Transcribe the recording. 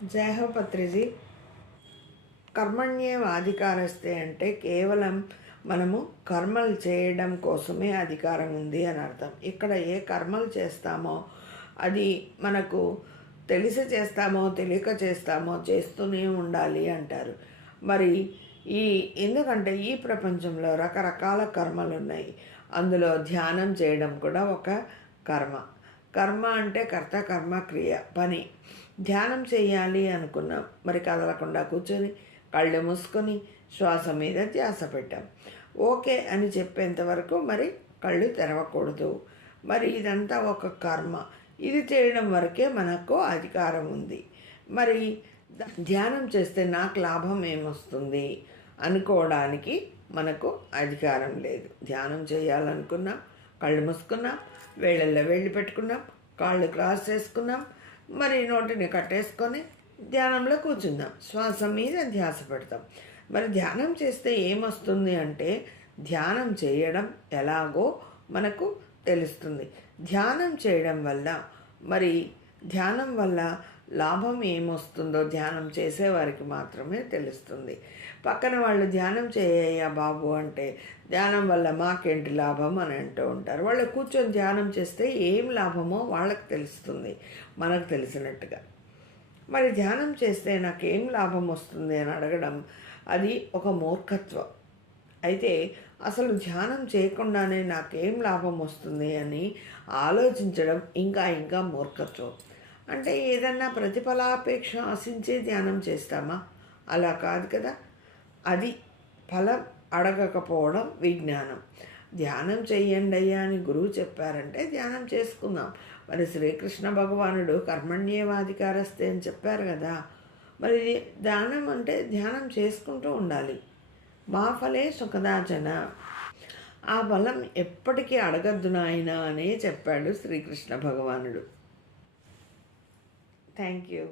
జై హో పత్రిజీ. కర్మణ్యేవాధికారస్తే అంటే కేవలం మనము కర్మలు చేయడం కోసమే అధికారం ఉంది అని అర్థం. ఇక్కడ ఏ కర్మలు చేస్తామో అది మనకు తెలిసి చేస్తామో తెలియక చేస్తామో చేస్తూనే ఉండాలి అంటారు. మరి ఎందుకంటే ఈ ప్రపంచంలో రకరకాల కర్మలు ఉన్నాయి. అందులో ధ్యానం చేయడం కూడా ఒక కర్మ. కర్మ అంటే కర్త, కర్మ, క్రియ, పని. ధ్యానం చేయాలి అనుకున్నాం, మరి కదలకుండా కూర్చొని కళ్ళు మూసుకొని శ్వాస మీద ధ్యాస పెట్టాం. ఓకే అని చెప్పేంత వరకు మరి కళ్ళు తెరవకూడదు. మరి ఇదంతా ఒక కర్మ. ఇది చేయడం వరకే మనకు అధికారం ఉంది. మరి ధ్యానం చేస్తే నాకు లాభం ఏమొస్తుంది అనుకోవడానికి మనకు అధికారం లేదు. ధ్యానం చేయాలనుకున్నాం, కళ్ళు మూసుకున్నాం, వేళ్ళల్లో వేళ్ళు పెట్టుకున్నాం, కాళ్ళు క్రాస్ చేసుకున్నాం, మరి నోటిని కట్టేసుకొని ధ్యానంలో కూర్చుందాం, శ్వాస మీద ధ్యాస పెడతాం. మరి ధ్యానం చేస్తే ఏమొస్తుంది అంటే ధ్యానం చేయడం ఎలాగో మనకు తెలుస్తుంది. ధ్యానం చేయడం వల్ల మరి ధ్యానం వల్ల లాభం ఏమొస్తుందో ధ్యానం చేసేవారికి మాత్రమే తెలుస్తుంది. పక్కన వాళ్ళు ధ్యానం చేయయ్యా బాబు అంటే ధ్యానం వల్ల మాకేంటి లాభం అని అంటూ ఉంటారు. వాళ్ళు కూర్చొని ధ్యానం చేస్తే ఏం లాభమో వాళ్ళకి తెలుస్తుంది, మనకు తెలిసినట్టుగా. మరి ధ్యానం చేస్తే నాకేం లాభం వస్తుంది అని అడగడం అది ఒక మూర్ఖత్వం. అయితే అసలు ధ్యానం చేయకుండానే నాకేం లాభం వస్తుంది అని ఆలోచించడం ఇంకా ఇంకా మూర్ఖత్వం. అంటే ఏదన్నా ప్రతిఫలాపేక్ష ఆశించే ధ్యానం చేస్తామా? అలా కాదు కదా. అది ఫలం అడగకపోవడం విజ్ఞానం. ధ్యానం చెయ్యండి అయ్యా అని గురువు చెప్పారంటే ధ్యానం చేసుకుందాం. మరి శ్రీకృష్ణ భగవానుడు కర్మణ్యేవాధికారస్తే అని చెప్పారు కదా. మరి ధ్యానం అంటే ధ్యానం చేసుకుంటూ ఉండాలి. మా ఫలే సుఖదాచన, ఆ బలం ఎప్పటికీ అడగద్దు నాయన అనే చెప్పాడు శ్రీకృష్ణ భగవానుడు. Thank you.